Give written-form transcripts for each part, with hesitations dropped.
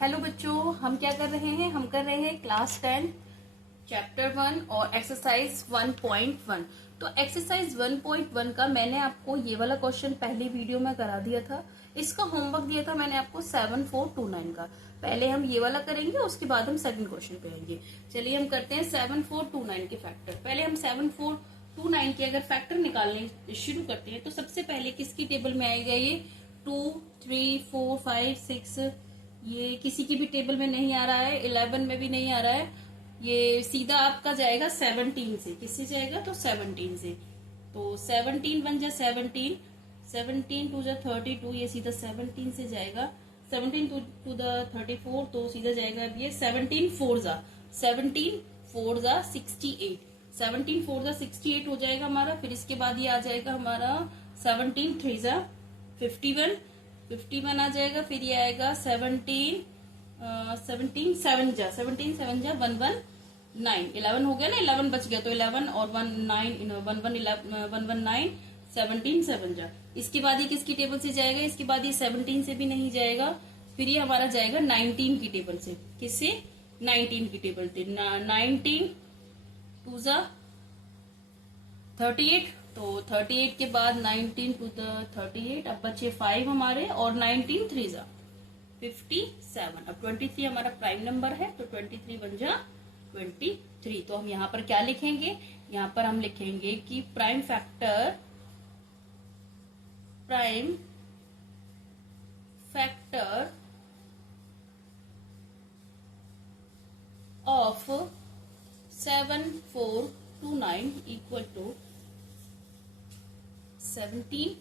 Hello बच्चों, हम क्या कर रहे हैं? हम कर रहे हैं क्लास 10 चैप्टर 1 और एक्सरसाइज 1.1। तो एक्सरसाइज 1.1 का मैंने आपको ये वाला क्वेश्चन पहले वीडियो में करा दिया था। इसका होमवर्क दिया था मैंने आपको 7429 का। पहले हम ये वाला करेंगे, उसके बाद हम सेकंड क्वेश्चन पे आएंगे। चलिए हम करते हैं 7429 के फैक्टर। पहले हम 7429 के अगर फैक्टर निकालने शुरू करते हैं तो सबसे पहले किसकी टेबल में आएगा? ये 2, 3, 4, 5, 6, ये किसी की भी टेबल में नहीं आ रहा है, 11 में भी नहीं आ रहा है। ये सीधा आपका जाएगा 17 से। किससे जाएगा? तो 17 से। तो 17 बन जा 17, 17 टू जा 32, ये सीधा 17 से जाएगा। 17 टू द 34, तो सीधा जाएगा अब ये 17 4 जा 68, 17 4 जा 68 हो जाएगा हमारा। फिर इसके बाद ये आ जाएगा हमारा 17 3 जा 51 आ जाएगा। फिर ये आएगा 17 7 जा 119, 11 हो गया ना, 11 बच गया तो 11 और 119 17 7 जा। इसके बाद ये किसकी टेबल से जाएगा? इसके बाद ये 17 से भी नहीं जाएगा। फिर ये हमारा जाएगा 19 की टेबल से। किससे? 19 की टेबल से। 19 2 जा 38, तो 38 के बाद 19 टू द 38, अब बचे 5 हमारे, और 19 3 जा 57। अब 23 हमारा प्राइम नंबर है, तो 23 बन जा 23। तो हम यहाँ पर क्या लिखेंगे? यहाँ पर हम लिखेंगे कि prime factor of 7429 equal to 17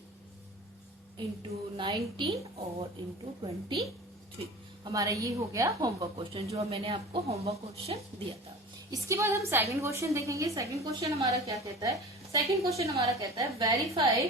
into 19 और इंटू 23। हमारा ये हो गया होमवर्क क्वेश्चन, जो मैंने आपको होमवर्क क्वेश्चन दिया था। इसके बाद हम सेकंड क्वेश्चन देखेंगे। सेकंड क्वेश्चन हमारा क्या कहता है? सेकंड क्वेश्चन हमारा कहता है verify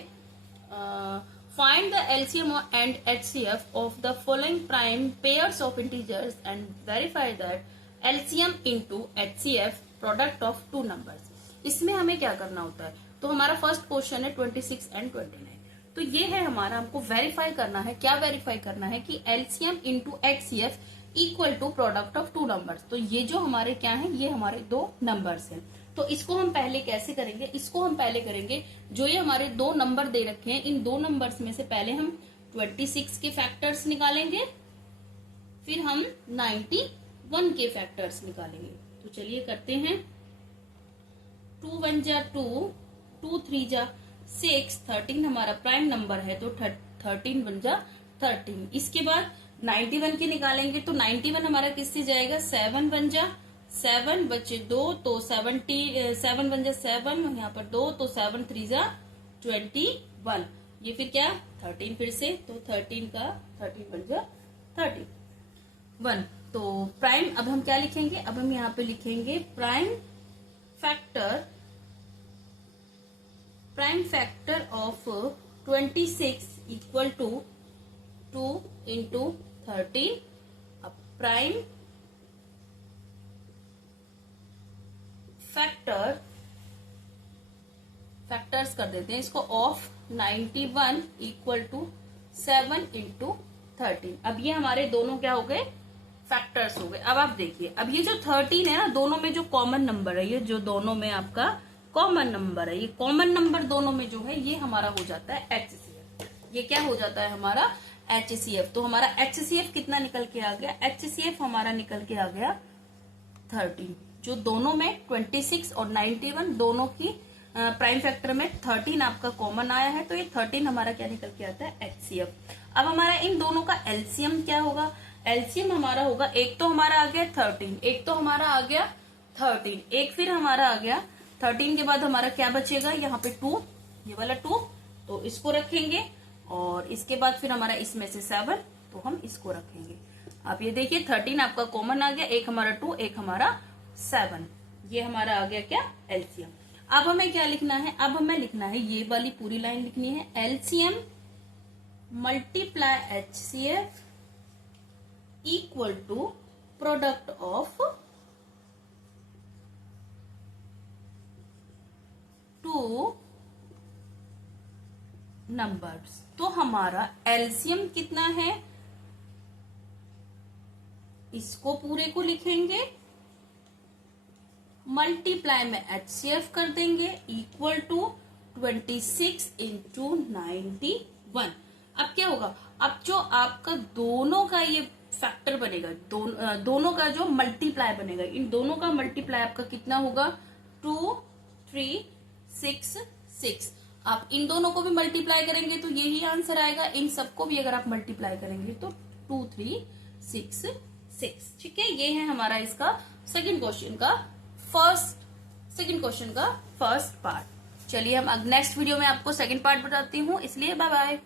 find the LCM and HCF of the following prime pairs of integers and verify that LCM into HCF product of two numbers. इसमें हमें क्या करना होता है? तो हमारा फर्स्ट क्वेश्चन है 26 एंड 29। तो ये है हमारा, हमको वेरीफाई करना है। क्या वेरीफाई करना है? कि LCM into HCF equal to product of two numbers. तो ये जो हमारे क्या है? ये हमारे दो नंबर्स हैं। तो इसको हम पहले कैसे करेंगे? इसको हम पहले करेंगे, जो ये हमारे दो नंबर दे रखे हैं, इन दो नंबर्स में से पहले हम 26 के फैक्टर्स निकालेंगे, फिर हम 91 के फैक्टर्स निकालेंगे। तो चलिए करते हैं। 2 1 जा 2, 2 3 जा 6, 13 हमारा प्राइम नंबर है, तो 13 बन जा 13। इसके बाद 91 के निकालेंगे, तो 91 हमारा किससे जाएगा? 7 बन जा 7, बचे 2, तो 7 बन जा 7, यहाँ पर 2, तो 7 3 जा 21। ये फिर क्या? 13 फिर से, तो 13 बन जा 31। तो प्राइम, अब हम क्या लिखेंगे? अब हम यहाँ पे लिखेंगे prime factor of 26 equal to 2 into 13। अब प्राइम फैक्टर्स कर देते हैं इसको, ऑफ 91 इक्वल टू 7 इंटू 13। अब ये हमारे दोनों क्या हो गए? फैक्टर्स हो गए। अब आप देखिए, अब ये जो 13 है ना, दोनों में जो कॉमन नंबर है, ये जो दोनों में आपका कॉमन नंबर है, ये कॉमन नंबर दोनों में जो है, ये हमारा हो जाता है एचसीएफ। ये क्या हो जाता है हमारा? एचसीएफ। तो हमारा एचसीएफ कितना निकल के आ गया? एचसीएफ हमारा निकल के आ गया 13। जो दोनों में 26 और 91 दोनों की प्राइम फैक्टर में 13 आपका कॉमन आया है, तो ये 13 हमारा क्या निकल के आता है? एचसीएफ। अब हमारा इन दोनों का एलसीएम क्या होगा? एलसीएम हमारा होगा, एक तो हमारा आ गया 13, एक तो हमारा आ गया 13, एक फिर हमारा आ गया 13 के बाद हमारा क्या बचेगा? यहाँ पे 2, ये वाला 2, तो इसको रखेंगे, और इसके बाद फिर हमारा इसमें से 7, तो हम इसको रखेंगे। आप ये देखिए 13 आपका कॉमन आ गया, एक हमारा 2, एक हमारा 7, ये हमारा आ गया क्या? एलसीएम। अब हमें क्या लिखना है? अब हमें लिखना है, ये वाली पूरी लाइन लिखनी है, LCM multiply HCF equal to product of two numbers. तो हमारा एलसीएम कितना है? इसको पूरे को लिखेंगे, मल्टीप्लाई में HCF कर देंगे, इक्वल टू 26 इंटू 91। अब क्या होगा, अब जो आपका दोनों का ये फैक्टर बनेगा, दोनों का जो मल्टीप्लाई बनेगा, इन दोनों का मल्टीप्लाई आपका कितना होगा, 2 3 6 6। आप इन दोनों को भी मल्टीप्लाई करेंगे तो यही आंसर आएगा, इन सबको भी अगर आप मल्टीप्लाई करेंगे तो 2 3 6 6। ठीक है, ये है हमारा इसका सेकंड क्वेश्चन का फर्स्ट पार्ट। चलिए हम नेक्स्ट वीडियो में आपको सेकंड पार्ट बताती हूँ, इसलिए बाय बाय।